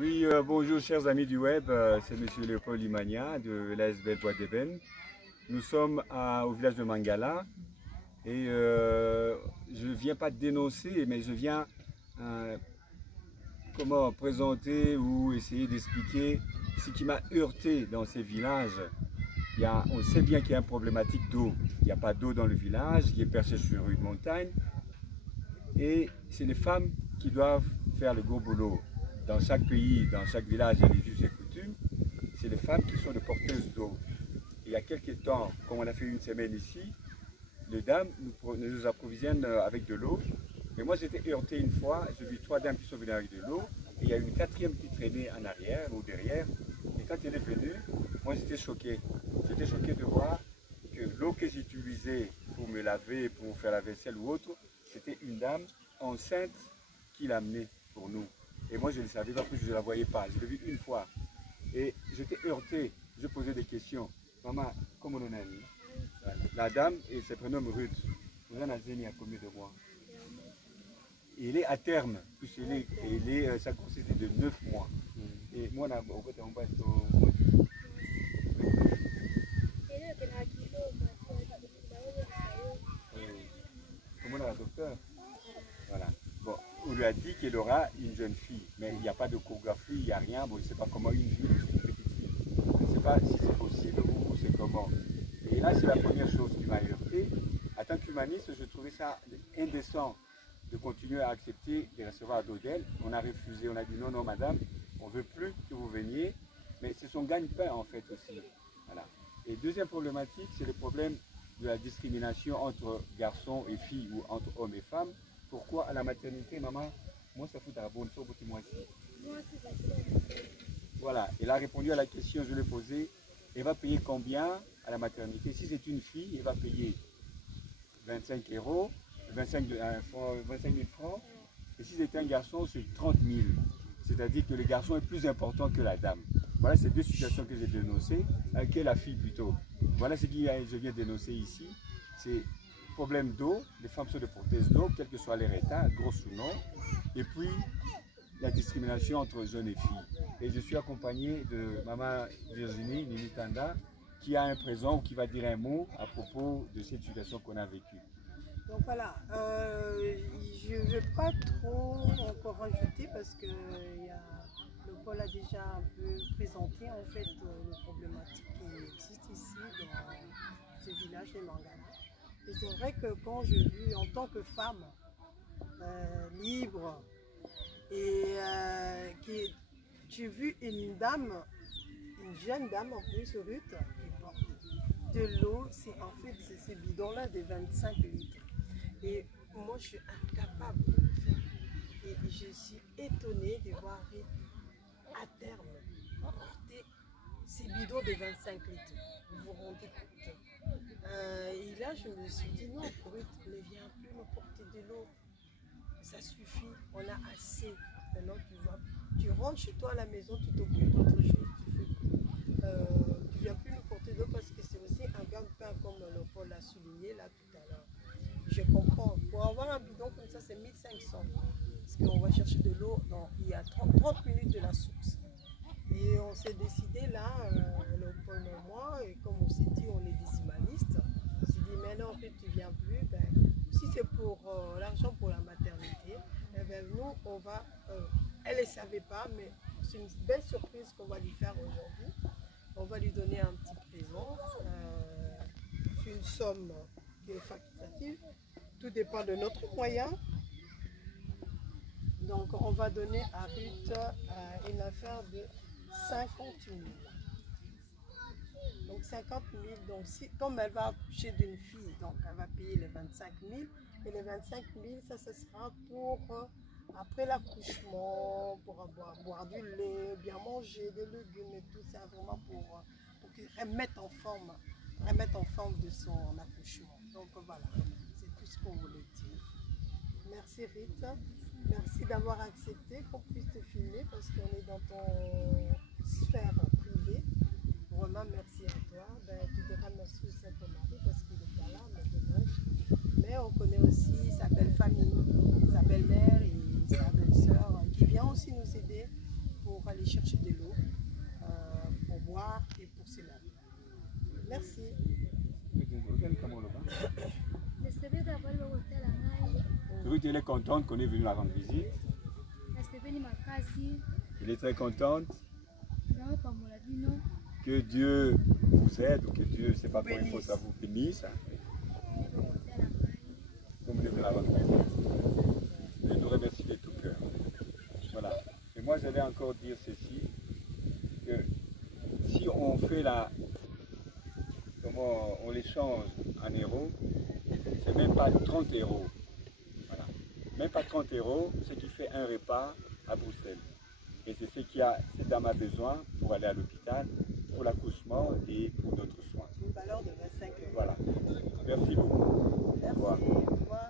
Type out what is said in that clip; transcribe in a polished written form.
Oui, bonjour chers amis du web, c'est Monsieur Léopold Limania de l'ASBL Bois d'Ébène. Nous sommes au village de Mangala et je ne viens pas dénoncer, mais je viens comment présenter ou essayer d'expliquer ce qui m'a heurté dans ces villages. On sait bien qu'il y a une problématique d'eau. Il n'y a pas d'eau dans le village, qui est perché sur une montagne. Et c'est les femmes qui doivent faire le gros boulot. Dans chaque pays, dans chaque village, il y a des us et coutumes. C'est les femmes qui sont les porteuses d'eau. Il y a quelques temps, comme on a fait une semaine ici, les dames nous approvisionnent avec de l'eau. Mais moi j'étais heurté une fois, j'ai vu 3 dames qui sont venues avec de l'eau. Et il y a une 4e qui traînait en arrière ou derrière. Et quand elle est venue, moi j'étais choqué. J'étais choqué de voir que l'eau que j'utilisais pour me laver, pour faire la vaisselle ou autre, c'était une dame enceinte qui l'amenait pour nous. Et moi je ne savais pas, plus je ne la voyais pas. Je l'ai vue une fois. Et j'étais heurté. Je posais des questions. Maman, comment on a mis? La dame, et ses prénoms Ruth. Vous en avez à combien de mois? Il est à terme, puisque ça consiste de 9 mois. Et moi, on va comment on a la docteur? Voilà. Bon, on lui a dit qu'elle aura une jeune fille, mais il n'y a pas de chorégraphie, il n'y a rien. Bon, je ne sais pas comment une fille, c'est une petite fille. Je ne sais pas si c'est possible ou c'est comment. Et là, c'est la première chose qui m'a heurté. En tant qu'humaniste, je trouvais ça indécent de continuer à accepter de recevoir d'eau d'elle. On a refusé, on a dit non, non, madame, on ne veut plus que vous veniez. Mais c'est son gagne-pain en fait aussi. Voilà. Et deuxième problématique, c'est le problème de la discrimination entre garçons et filles ou entre hommes et femmes. Pourquoi à la maternité, maman, moi ça fout à la bonne chose pour moi aussi. Voilà, elle a répondu à la question que je lui ai posée. Elle va payer combien à la maternité? Si c'est une fille, elle va payer 25 euros, 25 000 francs. Et si c'est un garçon, c'est 30 000. C'est-à-dire que le garçon est plus important que la dame. Voilà ces deux situations que j'ai dénoncées, que la fille plutôt. Voilà ce que je viens dénoncer ici. C'est problème d'eau, les femmes sont des porteuses d'eau, quel que soit leur état, gros ou non. Et puis, la discrimination entre jeunes et filles. Et je suis accompagné de maman Virginie Nimitanda, qui a un présent ou qui va dire un mot à propos de cette situation qu'on a vécue. Donc voilà, je ne vais pas trop encore rajouter parce que le Paul a déjà un peu présenté en fait les problématiques qui existent ici dans ce village de Mangala. Et c'est vrai que quand je vis en tant que femme libre et j'ai vu une jeune dame en plus, Ruth, qui porte de l'eau, c'est en fait ces bidons-là de 25 litres. Et moi, je suis incapable de le faire. Et je suis étonnée de voir à terme porter ces bidons de 25 litres. Vous vous rendez compte? Et là, je me suis dit, non, Ruth, ne viens plus nous porter de l'eau. Ça suffit, on a assez. Maintenant, tu rentres chez toi à la maison, tu t'occupes d'autre chose. Tu ne viens plus nous porter de l'eau parce que c'est aussi un gagne-pain, comme le Paul l'a souligné là tout à l'heure. Je comprends. Pour avoir un bidon comme ça, c'est 1500. Parce qu'on va chercher de l'eau, il y a 30 minutes de la source. Et on s'est décidé là, le Paul et moi, et comme on s'est dit, on est des humanistes. On s'est dit, mais non, en fait, tu ne viens plus. Ben, si c'est pour l'argent pour la maternité, eh ben, nous, on va. Elle ne savait pas, mais c'est une belle surprise qu'on va lui faire aujourd'hui. On va lui donner un petit présent. C'est une somme qui est facultative. Tout dépend de notre moyen. Donc on va donner à Ruth une affaire de 50 000. Donc 50 000, donc comme elle va accoucher d'une fille, donc elle va payer les 25 000. Et les 25 000, ça sera pour après l'accouchement, pour boire du lait, bien manger, des légumes et tout ça, vraiment pour qu'il remette en forme de son accouchement. Donc voilà, c'est tout ce qu'on voulait dire. Merci Rita, merci d'avoir accepté qu'on puisse te filmer parce qu'on est dans ton sphère privée. Vraiment merci à toi. Ben, tu diras merci aussi à ton mari parce qu'il n'est pas là, mais on connaît aussi sa belle famille, sa belle-mère et sa belle-sœur qui vient aussi nous aider pour aller chercher de l'eau pour boire et pour se laver. Merci. Ruth, elle est contente qu'on est venu la rendre visite. Elle est très contente que Dieu vous aide ou que Dieu, je ne sais pas comment il faut ça, vous bénisse. Comme vous devez la rendre visite. Je nous remercie de tout cœur. Voilà. Et moi, j'allais encore dire ceci, que si on fait comment on les change en euros, c'est même pas 30 euros. Voilà. Même pas 30 euros, ce qui fait un repas à Bruxelles. Et c'est ce qu'il y a, cette dame a besoin pour aller à l'hôpital, pour l'accouchement et pour d'autres soins. Une valeur de 25 euros. Voilà. Merci beaucoup. Merci. Au revoir.